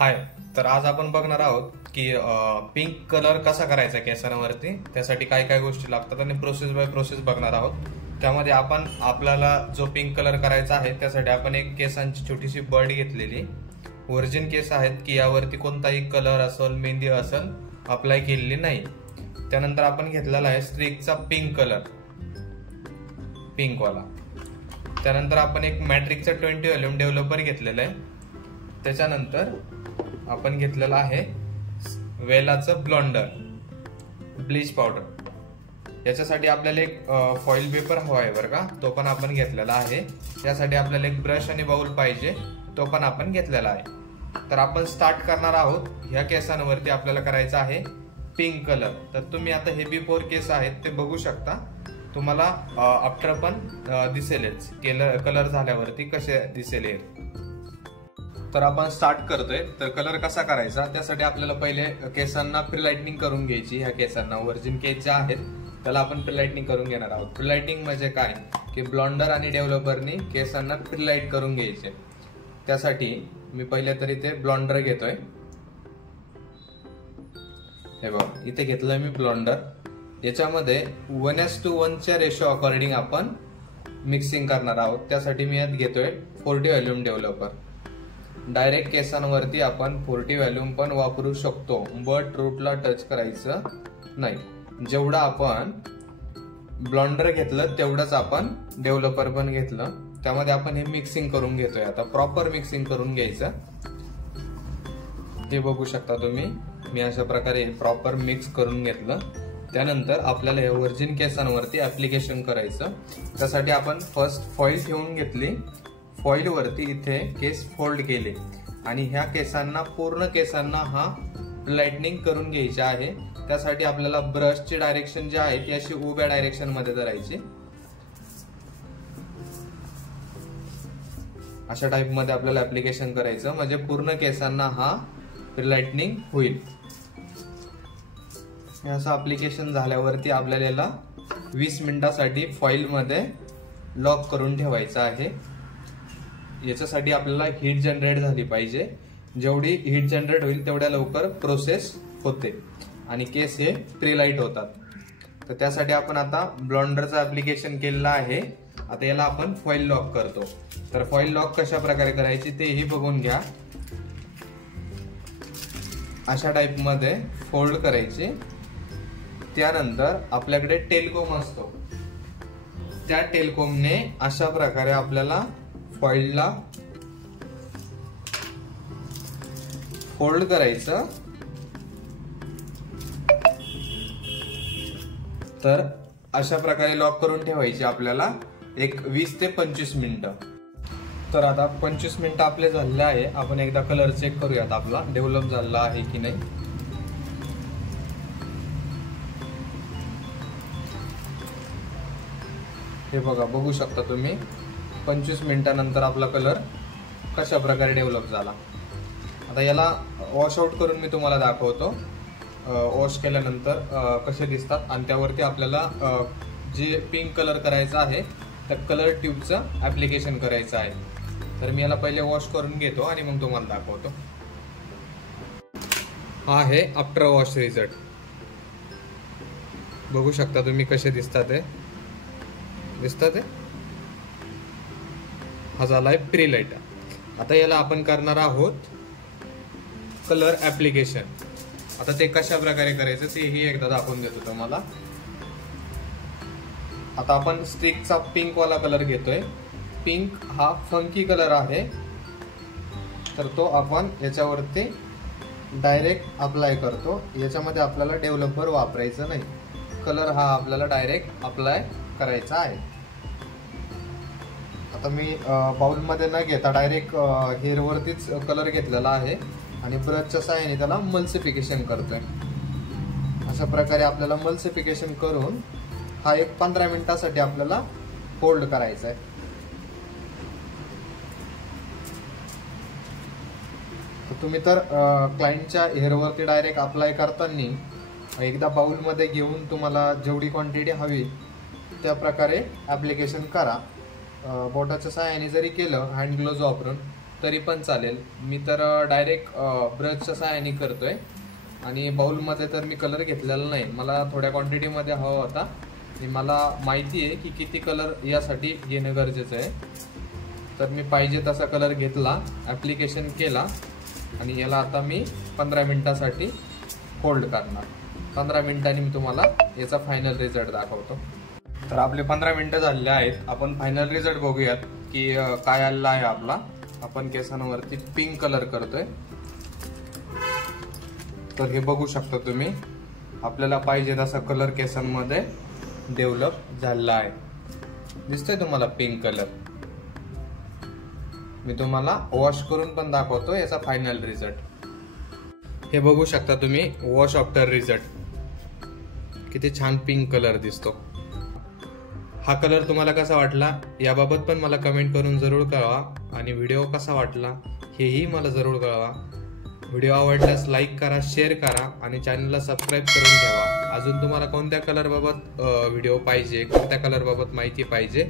हाय. तर आज आपण बघणार आहोत की पिंक कलर कसा करायचा केसांवरती, त्यासाठी काय काय गोष्टी लागतात आणि प्रोसेस बाय प्रोसेस बघणार आहोत. त्यामध्ये आपण आपल्याला जो पिंक कलर करायचा आहे त्यासाठी आपण एक केसांची छोटीशी बर्ड घेतलेली. व्हर्जिन केस आहेत की यावरती कोणताही कलर असेल, मेहंदी असेल अप्लाय केलेली नाही. त्यानंतर आपण घेतलेला आहे स्ट्रिकचा पिंक कलर, पिंकवाला. त्यानंतर आपण एक मॅट्रिकचा 20 व्हॉल्यूम डेव्हलपर घेतलेला आहे. त्याच्यानंतर आपण घेतलेला आहे वेलाचं ब्लॉन्डर, ब्लीच पावडर. याच्यासाठी आपल्याला एक फॉइल पेपर हवा आहे बरं का, तो पण आपण घेतलेला आहे. यासाठी आपल्याला एक ब्रश आणि बाउल पाहिजे, तो पण आपण घेतलेला आहे. तर आपण स्टार्ट करणार आहोत. ह्या केसांवरती आपल्याला करायचा आहे पिंक कलर. तर तुम्ही आता हे बिफोर केस आहेत ते बघू शकता, तुम्हाला आफ्टर पण दिसेलच कलर झाल्यावरती कसे दिसेल. तर आपण स्टार्ट करतोय. तर कलर कसा करायचा त्यासाठी आपल्याला पहिले केसांना प्रिलाइटनिंग करून घ्यायची. ह्या केसांना व्हर्जिन केस ज्या आहेत त्याला आपण प्रिलाइटनिंग करून घेणार आहोत. प्रिलाइटनिंग म्हणजे काय की ब्लॉन्डर आणि डेव्हलपरनी केसांना प्रिलाइट करून घ्यायचे. त्यासाठी मी पहिले तरी ते ब्लॉन्डर घेतोय. हे बघ, इथे घेतलंय मी ब्लॉन्डर. याच्यामध्ये 1:1 च्या रेशो अकॉर्डिंग आपण मिक्सिंग करणार आहोत. त्यासाठी मी यात घेतोय 40 व्हॉल्यूम डेव्हलपर. डायरेक्ट केसांवरती आपण 40 व्हॉल्यूम पण वापरू शकतो, बट रूटला टच करायचं नाही. जेवढं आपण ब्लॉन्डर घेतलं तेवढंच आपण डेव्हलपर पण घेतलं. त्यामध्ये आपण हे मिक्सिंग करून घेतोय. आता प्रॉपर मिक्सिंग करून घ्यायचं. हे बघू शकता तुम्ही, मी अशा प्रकारे प्रॉपर मिक्स करून घेतलं. त्यानंतर आपल्याला हे व्हर्जिन केसांवरती ऍप्लिकेशन करायचं. त्यासाठी आपण फर्स्ट फॉइल ठेवून घेतली. फॉइल वरती इथे केस फोल्ड केले आणि ह्या केसांना, पूर्ण केसांना हा लाइटनिंग करून घ्यायची आहे. त्यासाठी आपल्याला ब्रशची डायरेक्शन जी आहे ती अशी उभ्या डायरेक्शन मध्ये धरायची. अशा टाइप मध्ये आपल्याला ऍप्लिकेशन करायचं, म्हणजे पूर्ण केसांना हा लाइटनिंग होईल. असं ऍप्लिकेशन झाल्यावरती आपल्याला याला 20 मिनिटासाठी फॉइल मध्ये लॉक करून ठेवायचं आहे. याच्यासाठी आपल्याला हीट जनरेट झाली पाहिजे. जेवढी हीट जनरेट होईल तेवढ्या लवकर प्रोसेस होते आणि केस हे प्रिलाइट होतात. तर त्यासाठी आपण आता ब्लॉन्डरचं ऍप्लिकेशन केलेलं आहे. आता याला आपण फॉइल लॉक करतो. तर फॉइल लॉक कशा प्रकारे करायची तेही बघून घ्या. अशा टाइप मध्ये फोल्ड करायची. त्यानंतर आपल्याकडे टेलकोम असतो, त्या टेलकोमने अशा प्रकारे आपल्याला फॉइलला फोल्ड करायचं. तर अशा प्रकारे लॉक करून ठेवायची आपल्याला एक 20 ते 25 मिनिटं. तर आता 25 मिनिटं आपले झालेले आहे. आपण एकदा कलर चेक करूयात आपला डेव्हलप झालेला आहे की नाही. हे बघा, बघू शकता तुम्ही 25 मिनिटांनंतर आपला कलर कशा प्रकारे डेव्हलप झाला. आता याला वॉश आउट करून मी तुम्हाला दाखवतो. वॉश केल्यानंतर कसे दिसतात आणि त्यावरती आपल्याला जे पिंक कलर करायचा आहे त्या कलर ट्यूबचं ऍप्लिकेशन करायचं आहे. तर मी याला पहिले वॉश करून घेतो आणि मग तुम्हाला दाखवतो. हा आहे आफ्टर वॉश रिझल्ट. बघू शकता तुम्ही कसे दिसतात. हा झालाय प्रिलाइट. आता याला आपण करणार आहोत कलर ऍप्लिकेशन. आता ते कशा प्रकारे करायचं तेही एकदा दाखवून देतो तुम्हाला. आता आपण स्टिकचा पिंक वाला कलर घेतोय. पिंक हा फंकी कलर आहे, तर तो आपण याच्यावरती डायरेक्ट अप्लाय करतो. याच्यामध्ये आपल्याला डेव्हलपर वापरायचं नाही. कलर हा आपल्याला डायरेक्ट अप्लाय करायचा आहे. आता मी बाउलमध्ये न घेता डायरेक्ट हेअरवरतीच कलर घेतलेला आहे आणि ब्रशच्या साहाय्याने त्याला मल्सिफिकेशन करतोय. अशा प्रकारे आपल्याला मल्सिफिकेशन करून हा एक 15 मिनिटासाठी आपल्याला होल्ड करायचा आहे. तुम्ही तर क्लायंटच्या हेअरवरती डायरेक्ट अप्लाय करताना एकदा बाउलमध्ये घेऊन तुम्हाला जेवढी क्वांटिटी हवी त्या प्रकारे ऍप्लिकेशन करा. बोटाच्या साहाय्याने जरी केलं हँड ग्लोव्ज वापरून तरी पण चालेल. मी तर डायरेक्ट ब्रशच्या सहाय्याने करतोय आणि बाउलमध्ये तर मी कलर घेतलेला नाही. मला थोड्या क्वांटिटीमध्ये हवा होता आणि मला माहिती आहे की किती कलर यासाठी घेणं गरजेचं आहे. तर मी पाहिजे तसा कलर घेतला, ॲप्लिकेशन केला आणि याला आता मी 15 मिनिटासाठी होल्ड करणार. 15 मिनिटांनी मी तुम्हाला याचा फायनल रिझल्ट दाखवतो. तर आपले 15 मिनिटं झालेले आहेत. आपण फायनल रिझल्ट बघूयात की काय आलेला आहे आपला. आपण केसांवरती पिंक कलर करतोय. तर हे बघू शकता तुम्ही, आपल्याला पाहिजे तसा कलर केसांमध्ये डेव्हलप झालेला आहे. दिसतोय तुम्हाला पिंक कलर. मी तुम्हाला वॉश करून पण दाखवतो याचा फायनल रिझल्ट. हे बघू शकता तुम्ही वॉश आफ्टर रिझल्ट. किती छान पिंक कलर दिसतो. हा कलर तुम्हाला कसा वाटला याबाबत पण मला कमेंट करून जरूर कळवा आणि व्हिडिओ कसा वाटला हेही मला जरूर कळवा. व्हिडिओ आवडल्यास लाईक करा, शेअर करा आणि चॅनलला सबस्क्राईब करून ठेवा. अजून तुम्हाला कोणत्या कलरबाबत व्हिडिओ पाहिजे, कोणत्या कलरबाबत माहिती पाहिजे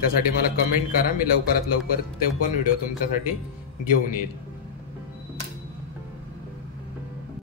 त्यासाठी मला कमेंट करा. मी लवकरात लवकर ते पण व्हिडिओ तुमच्यासाठी घेऊन येईल.